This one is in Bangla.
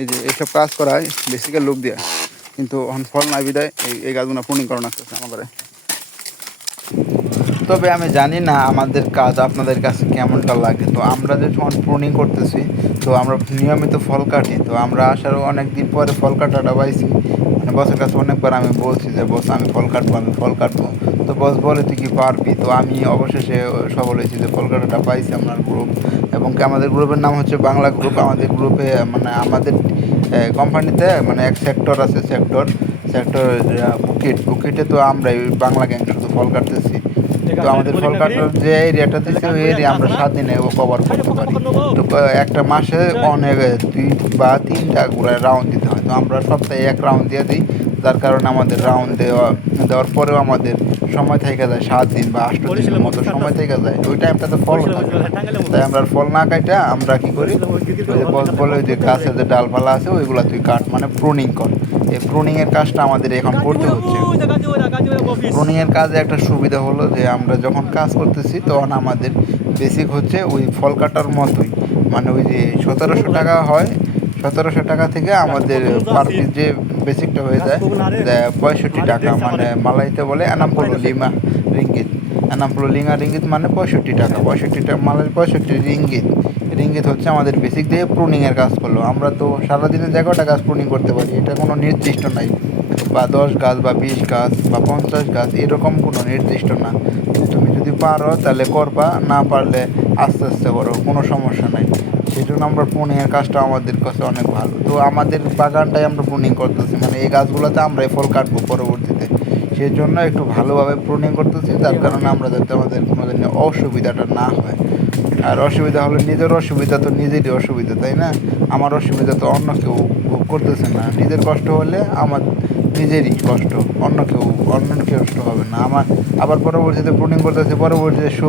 এই যে এইসব কাজ করায় বেসিক্যাল লোক দেওয়া, কিন্তু এখন ফল নাই বিদায় এই গাছগুলো প্রুনিং করানো আসতেছে আমাদের। তবে আমি জানি না আমাদের কাজ আপনাদের কাছে কেমনটা লাগে। তো আমরা যখন প্রুনিং করতেছি, তো আমরা নিয়মিত ফল কাটি। তো আমরা আসারও অনেক দিন পরে ফল কাটাটা পাইছি। মানে বসের কাছে অনেকবার আমি বলছি যে বস আমি ফল কাটবো, আমি ফল কাটবো। তো বস বলে তুই কি পারবি? তো আমি অবশেষে সফল হয়েছি যে ফল কাটাটা পাইছি আপনার গ্রুপ। এবং কি আমাদের গ্রুপের নাম হচ্ছে বাংলা গ্রুপ। আমাদের গ্রুপে মানে আমাদের কোম্পানিতে মানে এক সেক্টর আছে, সেক্টর বুকিটে তো আমরা বাংলা গ্যাং শুধু ফল কাটতেছি। তো আমাদের ফল কাটার যে এরিয়াটা দিচ্ছে ওই এরিয়া আমরা 7 দিনে কভার করতে পারি। তো একটা মাসে অনেক 2 বা 3টা করে রাউন্ড দিতে হয়। তো আমরা সপ্তাহে 1 রাউন্ড দিয়ে দিই, যার কারণে আমাদের রাউন্ড দেওয়ার পরেও আমাদের সময় থেকে যায় 7 দিন বা 8 দিনের মতো সময় থেকে যায়। ওই টাইমটাতে ফল থাকে না, তাই আমরা ফল না কাটে আমরা কি করি, ওই যে বস বলে যে গাছের যে ডালপালা আছে ওইগুলা তুই কাট, মানে প্রুনিং কর। এই প্রুনিংয়ের কাজটা আমাদের এখন করতে হচ্ছে। প্রুনিংয়ের কাজে একটা সুবিধা হলো যে আমরা যখন কাজ করতেছি তখন আমাদের বেসিক হচ্ছে ওই ফল কাটার মতোই, মানে ওই যে 1700 টাকা হয়, 1700 টাকা থেকে আমাদের পার পিস যে বেসিকটা হয়ে যায় 65 টাকা, মানে মালাইতে বলে এনাম্পোলো লিমা রিঙ্গিত। এনাম্পোলো লিমা রিঙ্গিত মানে 65 টাকা, 65 টাকা মালাই 65 রিঙ্গিত। রিঙ্গিত হচ্ছে আমাদের বেসিক দিয়ে প্রুনিংয়ের কাজ করলো। আমরা তো সারাদিনে যে কটা গাছ প্রুনিং করতে পারি এটা কোনো নির্দিষ্ট নাই, বা 10 গাছ বা 20 গাছ বা 50 গাছ এরকম কোনো নির্দিষ্ট না। তুমি যদি পারো তাহলে করবা, না পারলে আস্তে আস্তে করো, কোনো সমস্যা নাই। সেই জন্য আমরা প্রুনিংয়ের কাজটা আমাদের কাছে অনেক ভালো। তো আমাদের বাগানটাই আমরা প্রুনিং করতেছি, মানে এই গাছগুলোতে আমরা ফল কাটবো পরবর্তীতে, সেই জন্য একটু ভালোভাবে প্রুনিং করতেছি, যার কারণে আমরা যাতে আমাদের কোনো দিনের অসুবিধাটা না হয়। আর অসুবিধা হলে নিজের অসুবিধা তো নিজেরই অসুবিধা, তাই না? আমার অসুবিধা তো অন্য কেউ ভোগ করতেছে না। নিজের কষ্ট হলে আমার নিজেরই কষ্ট, অন্য কেউ কষ্ট হবে না আমার। আবার পরবর্তীতে প্রুনিং করতেছে, পরবর্তীতে সুখ